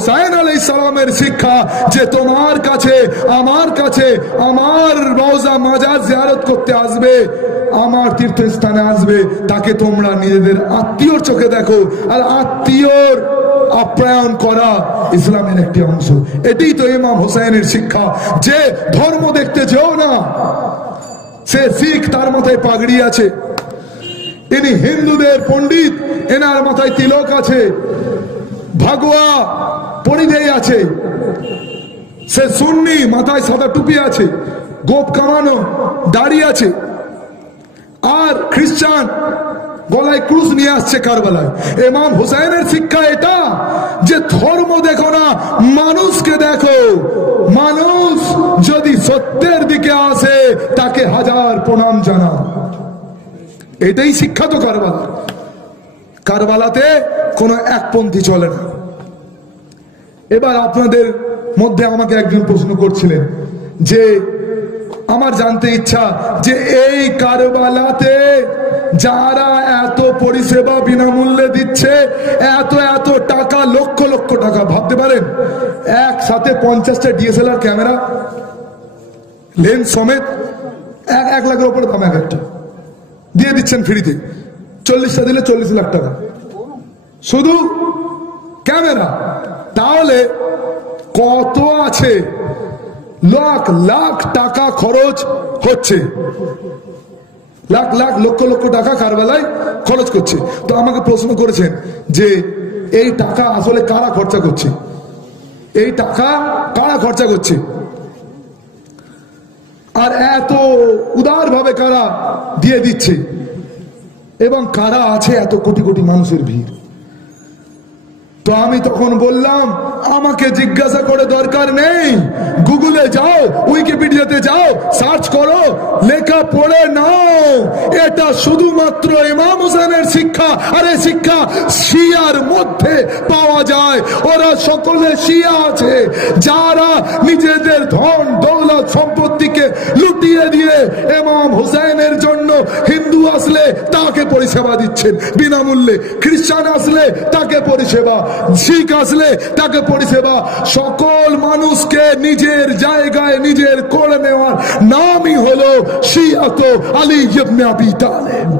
হুসাইন আলাইহিস সালামের শিক্ষা যে তোমার কাছে আমার কাছে আমার রওজা মাজার জিয়ারত করতে আসবে, আমার তীর্থস্থানে আসবে, তাকে তোমরা নিজেদের আত্মীয়র চোখে দেখো। আর আত্মীয়র আপ্যায়ন করা ইসলামের একটি অংশ। এটাই তো ইমাম হুসাইনের শিক্ষা, যে ধর্ম দেখতে যেও না। সে শিখ, তার মাথায় পাগড়ি আছে। ইনি হিন্দুদের পণ্ডিত, এনার মাথায় তিলক আছে, ভাগোয়া পরিধেয় আছে। সে সুন্নি, মাথায় সাদা টুপি আছে, গোপ কামানো দাড়ি আছে। আর খ্রিস্টান গলায় ক্রুশ নিয়ে আসছে কারবালায়। ইমাম হুসাইনের শিক্ষা এটা যে ধর্ম দেখো না, মানুষকে দেখো। মানুষ যদি সত্যের দিকে আসে তাকে হাজার প্রণাম জানা। এটাই শিক্ষা তো কারবালা। কারবালাতে কোনো একপন্থী চলে না। এবার আপনাদের মধ্যে আমাকে একজন প্রশ্ন করছিলেন যে আমার জানতে ইচ্ছা যে এই কারবালাতে যারা এত পরিষেবা বিনামূল্যে দিচ্ছে, এত এত টাকা, লক্ষ লক্ষ টাকা, ভাবতে পারেন একসাথে 50টা DSLR ক্যামেরা লেন্স সমেত 1 লাখের উপরে দাম, এক একটা দিয়ে দিচ্ছেন ফ্রিতে। 40টা দিলে 40 লাখ টাকা শুধু ক্যামেরা। তাহলে কত আছে? লাখ লাখ টাকা খরচ হচ্ছে, লাখ লাখ লক্ষ লক্ষ টাকা কারবালায় খরচ করছে। তো আমাকে প্রশ্ন করেছেন যে এই টাকা আসলে কারা খরচা করছে, এই টাকা কারা খরচা করছে, আর এত উদার ভাবে কারা দিয়ে দিচ্ছে, এবং কারা আছে এত কোটি কোটি মানুষের ভিড়। তো আমি তখন বললাম আমাকে জিজ্ঞাসা করে দরকার নেই, গুগলে যাও, উইকিপিডিয়াতে যাও, সার্চ করো, লেখা পড়ে নাও। এটা শুধুমাত্র ইমাম হুসাইনের শিক্ষা। আর এই শিক্ষা শিয়ার মধ্যে পাওয়া যায়। ওরা সকলে শিয়া আছে যারা নিজেদের ধন দৌলত সম্পত্তিকে লুটিয়ে দিয়ে ইমাম হুসাইনের জন্য হিন্দু আসলে তাকে পরিষেবা দিচ্ছেন বিনামূল্যে, খ্রিস্টান আসলে তাকে পরিষেবা, শিখ আসলে তাকে পরিষেবা। সকল মানুষকে নিজের জায়গায় নিজের করে নেওয়ার নামই হলো শিয়াত আলী ইবনে আবি তালেব।